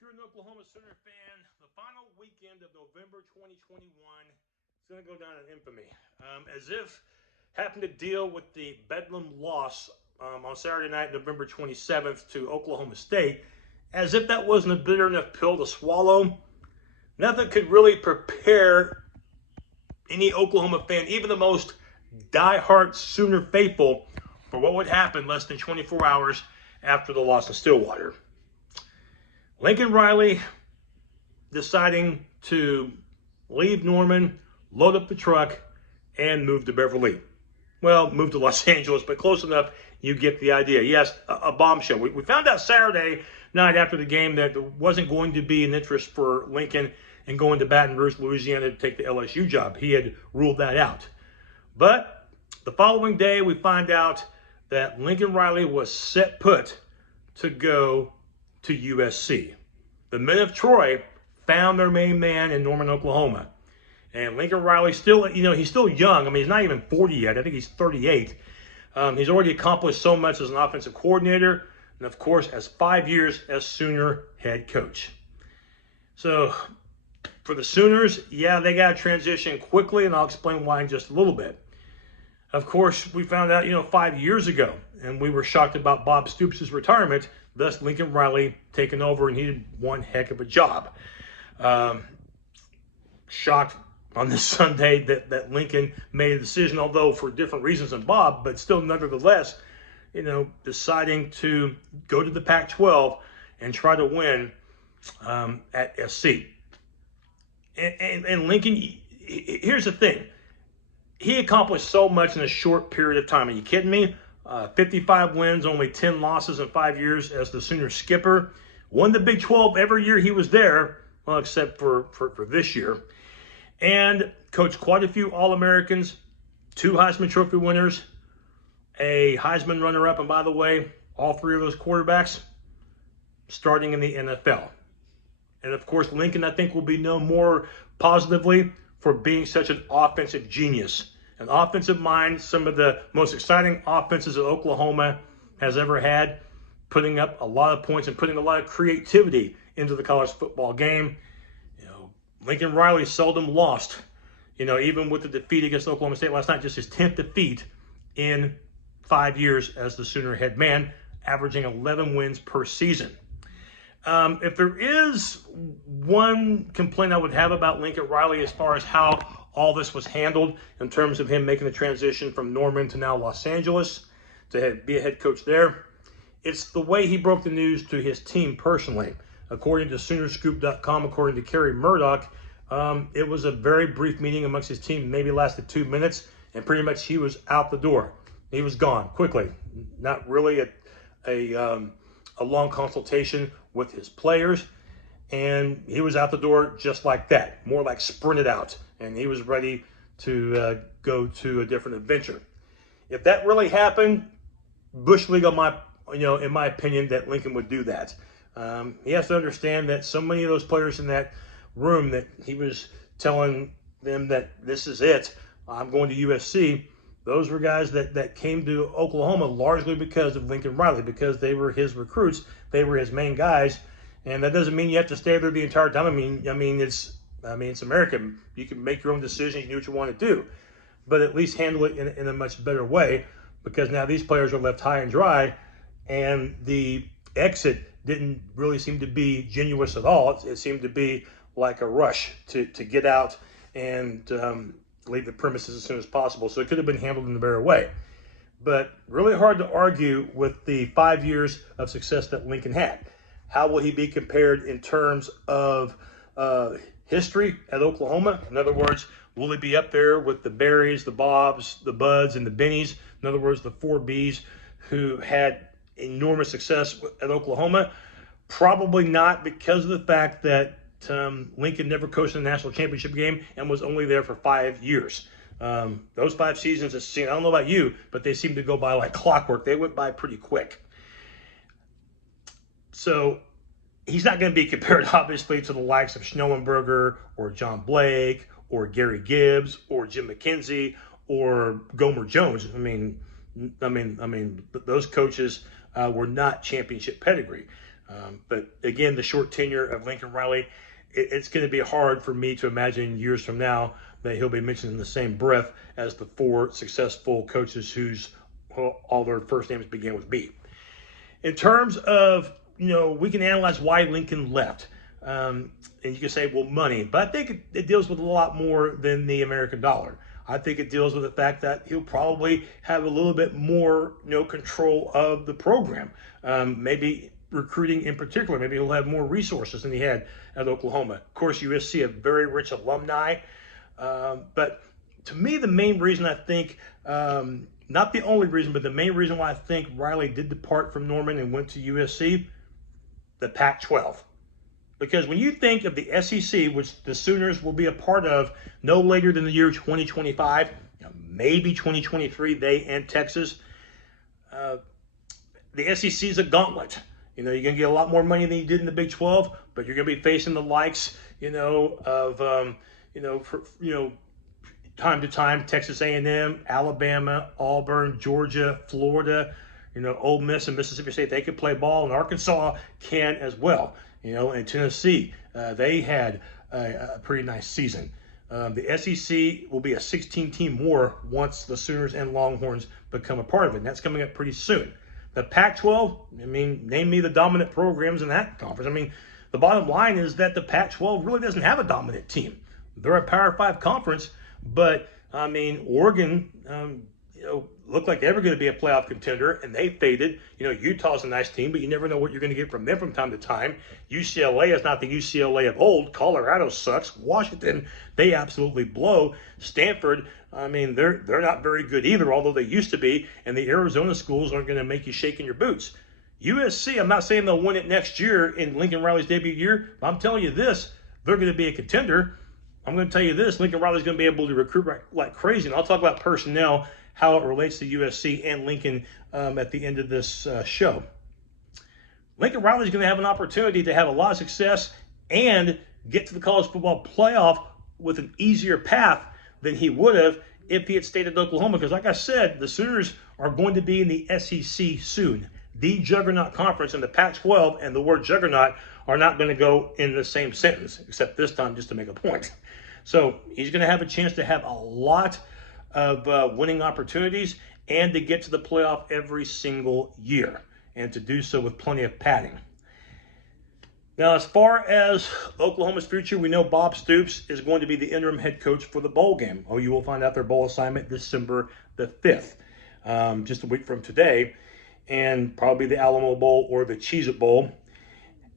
if you're an Oklahoma Sooner fan, the final weekend of November 2021 is going to go down in infamy. As if having to deal with the Bedlam loss on Saturday night, November 27th to Oklahoma State, as if that wasn't a bitter enough pill to swallow, nothing could really prepare any Oklahoma fan, even the most diehard Sooner faithful, for what would happen less than 24 hours after the loss in Stillwater. Lincoln Riley deciding to leave Norman, load up the truck, and move to Beverly. Well, move to Los Angeles, but close enough, you get the idea. Yes, a bombshell. We found out Saturday night after the game that there wasn't going to be an interest for Lincoln in going to Baton Rouge, Louisiana to take the LSU job. He had ruled that out. But the following day, we find out that Lincoln Riley was set put to go to USC. The men of Troy found their main man in Norman, Oklahoma. And Lincoln Riley still, he's still young. I mean, he's not even 40 yet. I think he's 38. He's already accomplished so much as an offensive coordinator and, of course, as 5 years as Sooner head coach. So for the Sooners, yeah, they got to transition quickly, and I'll explain why in just a little bit. Of course, we found out, 5 years ago, and we were shocked about Bob Stoops' retirement, thus Lincoln Riley taking over, and he did one heck of a job. Shocked on this Sunday that Lincoln made a decision, although for different reasons than Bob, but still nevertheless, deciding to go to the Pac-12 and try to win at SC. And Lincoln, here's the thing. He accomplished so much in a short period of time. Are you kidding me? 55 wins, only 10 losses in 5 years as the Sooner skipper. Won the Big 12 every year he was there, well, except for this year. And coached quite a few All-Americans, 2 Heisman Trophy winners, a Heisman runner-up, and by the way, all 3 of those quarterbacks starting in the NFL. And of course, Lincoln, I think, will be known more positively for being such an offensive genius. An offensive mind, some of the most exciting offenses that Oklahoma has ever had, putting up a lot of points and putting a lot of creativity into the college football game. Lincoln Riley seldom lost, even with the defeat against Oklahoma State last night, just his 10th defeat in 5 years as the Sooner head man, averaging 11 wins per season. If there is one complaint I would have about Lincoln Riley as far as how all this was handled in terms of him making the transition from Norman to now Los Angeles to be a head coach there, it's the way he broke the news to his team personally. According to Soonerscoop.com, according to Kerry Murdoch, it was a very brief meeting amongst his team, maybe lasted 2 minutes, and pretty much he was out the door. He was gone quickly. Not really a long consultation with his players, and he was out the door just like that, more like sprinted out, and he was ready to go to a different adventure. If that really happened, Bush League, in my opinion, that Lincoln would do that. He has to understand that so many of those players in that room that he was telling them that this is it, I'm going to USC, those were guys that came to Oklahoma largely because of Lincoln Riley, because they were his recruits, they were his main guys, and that doesn't mean you have to stay there the entire time. I mean it's America. You can make your own decisions, you do what you want to do, but at least handle it in a much better way, because now these players are left high and dry, and the exit didn't really seem to be genuine at all. It seemed to be like a rush to get out and leave the premises as soon as possible. So it could have been handled in a better way. But really hard to argue with the 5 years of success that Lincoln had. How will he be compared in terms of history at Oklahoma? In other words, will he be up there with the Berries, the Bobs, the Buds, and the Bennies? In other words, the 4 Bs who had enormous success at Oklahoma? Probably not, because of the fact that Lincoln never coached in a national championship game and was only there for 5 years. Those 5 seasons, I don't know about you, but they seem to go by like clockwork. They went by pretty quick. So he's not going to be compared, obviously, to the likes of Schnellenberger or John Blake or Gary Gibbs or Jim McKenzie or Gomer Jones. I mean, those coaches were not championship pedigree. But again, the short tenure of Lincoln Riley, it's going to be hard for me to imagine years from now that he'll be mentioned in the same breath as the 4 successful coaches whose all their first names begin with B. In terms of, we can analyze why Lincoln left. And you can say, well, money. But I think it deals with a lot more than the American dollar. I think it deals with the fact that he'll probably have a little bit more, control of the program. Maybe recruiting in particular. Maybe he'll have more resources than he had at Oklahoma. Of course, USC, a very rich alumni. But to me, the main reason I think, not the only reason, but the main reason why I think Riley did depart from Norman and went to USC, the Pac-12. Because when you think of the SEC, which the Sooners will be a part of no later than the year 2025, maybe 2023, they and Texas, the SEC is a gauntlet. You're going to get a lot more money than you did in the Big 12, but you're going to be facing the likes, of, time to time, Texas A&M, Alabama, Auburn, Georgia, Florida, Ole Miss and Mississippi State. They could play ball, and Arkansas can as well. And Tennessee, they had a pretty nice season. The SEC will be a 16-team war once the Sooners and Longhorns become a part of it, and that's coming up pretty soon. The Pac-12, name me the dominant programs in that conference. The bottom line is that the Pac-12 really doesn't have a dominant team. They're a Power 5 conference, but, Oregon, looked like they were going to be a playoff contender, and they faded. Utah's a nice team, but you never know what you're going to get from them from time to time. UCLA is not the UCLA of old. Colorado sucks. Washington, they absolutely blow. Stanford, they're not very good either, although they used to be, and the Arizona schools aren't going to make you shake in your boots. USC, I'm not saying they'll win it next year in Lincoln Riley's debut year, but I'm telling you this, they're going to be a contender. I'm going to tell you this, Lincoln Riley's going to be able to recruit like crazy, and I'll talk about personnel, how it relates to USC and Lincoln at the end of this show. Lincoln Riley is going to have an opportunity to have a lot of success and get to the college football playoff with an easier path than he would have if he had stayed at Oklahoma. Because like I said, the Sooners are going to be in the SEC soon. The juggernaut conference, and the Pac-12 and the word juggernaut are not going to go in the same sentence, except this time just to make a point. So he's going to have a chance to have a lot of winning opportunities and to get to the playoff every single year, and to do so with plenty of padding. Now, as far as Oklahoma's future, we know Bob Stoops is going to be the interim head coach for the bowl game. You will find out their bowl assignment December the 5th, just a week from today, and probably the Alamo Bowl or the Cheez-It Bowl.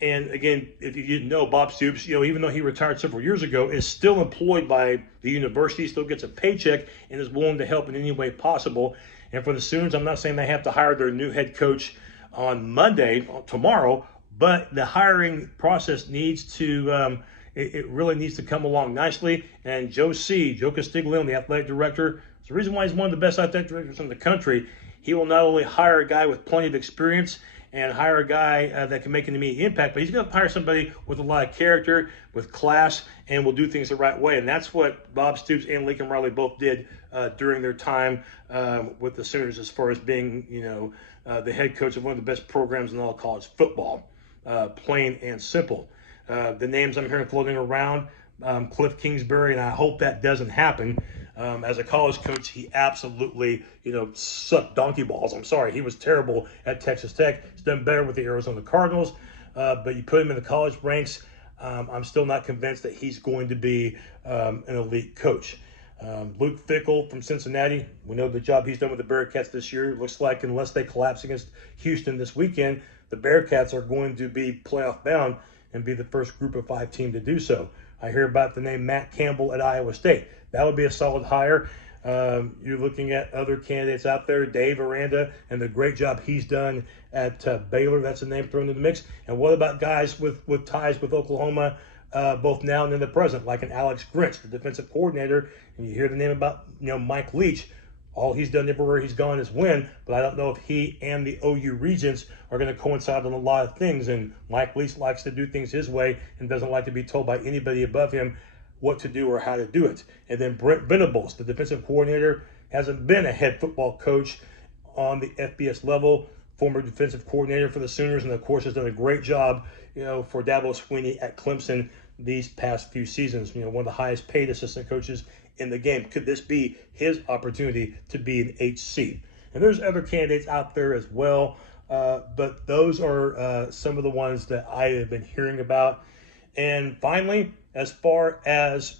And again, if you didn't know, Bob Stoops, even though he retired several years ago, is still employed by the university, still gets a paycheck, and is willing to help in any way possible. And for the Sooners, I'm not saying they have to hire their new head coach on Monday, tomorrow, but the hiring process needs to, it really needs to come along nicely. And Joe Castiglione, the athletic director, it's the reason why he's one of the best athletic directors in the country. He will not only hire a guy with plenty of experience and hire a guy that can make an immediate impact, but he's going to hire somebody with a lot of character, with class, and will do things the right way. And that's what Bob Stoops and Lincoln Riley both did during their time with the Sooners, as far as being, the head coach of one of the best programs in all college football, plain and simple. The names I'm hearing floating around, Cliff Kingsbury, and I hope that doesn't happen. As a college coach, he absolutely, sucked donkey balls. I'm sorry, he was terrible at Texas Tech. He's done better with the Arizona Cardinals, but you put him in the college ranks, I'm still not convinced that he's going to be an elite coach. Luke Fickell from Cincinnati, we know the job he's done with the Bearcats this year. It looks like unless they collapse against Houston this weekend, the Bearcats are going to be playoff bound and be the first group of 5 team to do so. I hear about the name Matt Campbell at Iowa State. That would be a solid hire. You're looking at other candidates out there, Dave Aranda, and the great job he's done at Baylor. That's a name thrown in the mix. And what about guys with ties with Oklahoma, both now and in the present, like an Alex Grinch, the defensive coordinator? And you hear the name about, Mike Leach. All he's done everywhere he's gone is win, but I don't know if he and the OU Regents are going to coincide on a lot of things. And Mike Leach likes to do things his way and doesn't like to be told by anybody above him what to do or how to do it. And then Brent Venables, the defensive coordinator, hasn't been a head football coach on the FBS level. former defensive coordinator for the Sooners, and of course has done a great job, for Dabo Swinney at Clemson these past few seasons. One of the highest paid assistant coaches in the game. Could this be his opportunity to be an HC? And there's other candidates out there as well, but those are some of the ones that I have been hearing about. And finally, as far as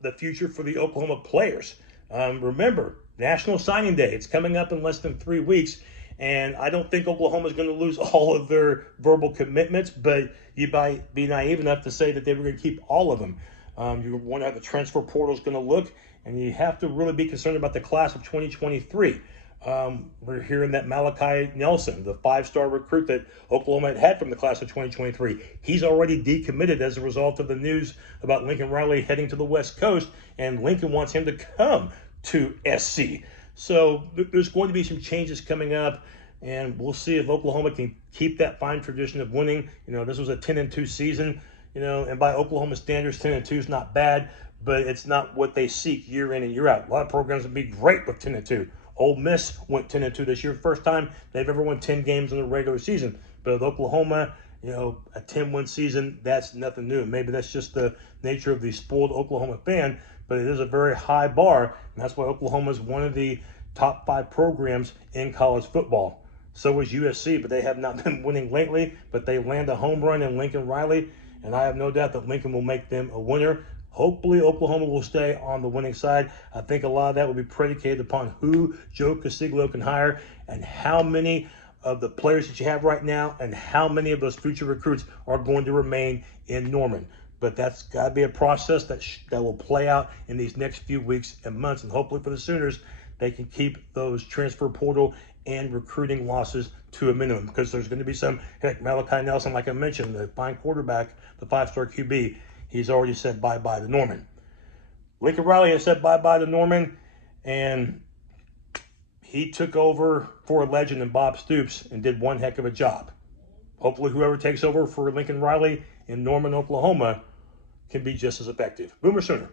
the future for the Oklahoma players, remember, National Signing Day. It's coming up in less than 3 weeks, and I don't think Oklahoma is going to lose all of their verbal commitments, but you might be naive enough to say that they were going to keep all of them. You wonder how the transfer portal is going to look, and you have to really be concerned about the class of 2023. We're hearing that Malachi Nelson, the 5-star recruit that Oklahoma had from the class of 2023, he's already decommitted as a result of the news about Lincoln Riley heading to the West Coast, and Lincoln wants him to come to SC. So there's going to be some changes coming up, and we'll see if Oklahoma can keep that fine tradition of winning. This was a 10-2 season, and by Oklahoma standards, 10-2 is not bad, but it's not what they seek year in and year out. A lot of programs would be great with 10-2. Ole Miss went 10-2 this year, first time they've ever won 10 games in the regular season. But with Oklahoma, a 10-win season, that's nothing new. Maybe that's just the nature of the spoiled Oklahoma fan, but it is a very high bar, and that's why Oklahoma is one of the top 5 programs in college football. So is USC, but they have not been winning lately, but they land a home run in Lincoln Riley, and I have no doubt that Lincoln will make them a winner. Hopefully, Oklahoma will stay on the winning side. I think a lot of that will be predicated upon who Joe Casiglo can hire and how many of the players that you have right now and how many of those future recruits are going to remain in Norman. But that's got to be a process that will play out in these next few weeks and months. And hopefully for the Sooners, they can keep those transfer portal and recruiting losses to a minimum, because there's going to be some. Heck, Malachi Nelson, like I mentioned, the fine quarterback, the 5-star QB, he's already said bye-bye to Norman. Lincoln Riley has said bye-bye to Norman, and he took over for a legend in Bob Stoops and did one heck of a job. Hopefully whoever takes over for Lincoln Riley in Norman, Oklahoma, can be just as effective. Boomer Sooner.